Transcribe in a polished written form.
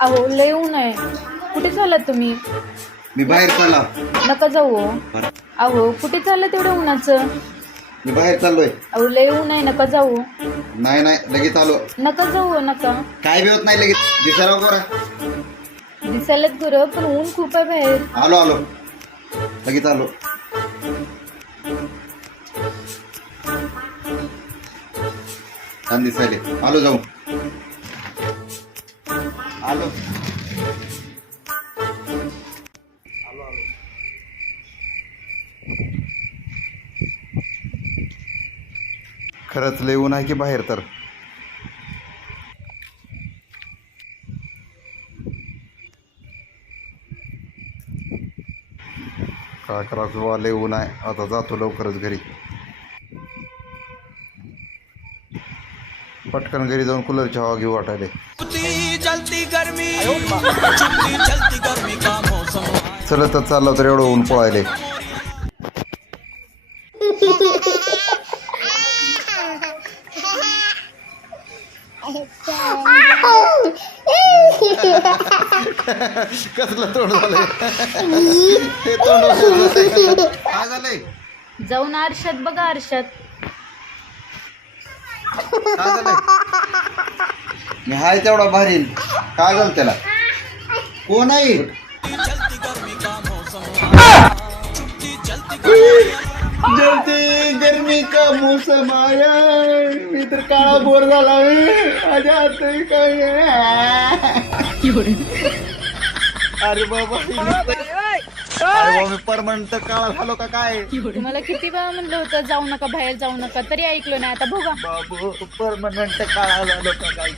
अहो लय ऊन आहे. कुठे चाललात तुम्ही? मी बाहेर चालला. नका जाऊ हो. अहो कुठे चाललं तेवढ्या उन्हाचं? मी बाहेर चाललोय. अहो लय ऊन आहे, नका जाऊ. नाही नाही लगेच आलो. नका जाऊ हो, नका. काय बी होत नाही लगेच. दिसायला गोरा. दिसायलाच बरं, पण ऊन खूप आहे बाहेर. आलो आलो लगेच आलो. छान दिसायले. आलो जाऊ. आलो. खरंच लय ऊन आहे की बाहेर तर. काय करायचं बा, लय ऊन आहे. आता जातो लवकरच घरी. पटकन घरी जाऊन कूलरची हवा घेऊ वाटायले. चलतच चाललं तर एवढं ऊन पळायले. कसलं तोंड झालंय. हे तोंड काय झालंय? जाऊन आरशात बघा, आरशात. काय झालंय? मी हाय तेवढा भारी. काय झालं त्याला? कोण आहे? जलती गर्मी का मौसम आया. मी तर काळा बोर झाला. माझ्या हात काय. अरे बाबा, अरे बाबा, मी परमनंट काळा झालो का काय? तुम्हाला किती वेळा म्हणलं होतं जाऊ नका, बाहेर जाऊ नका, तरी ऐकलं नाही. आता बघा. बाबू परमनंट काळा झालो का काय?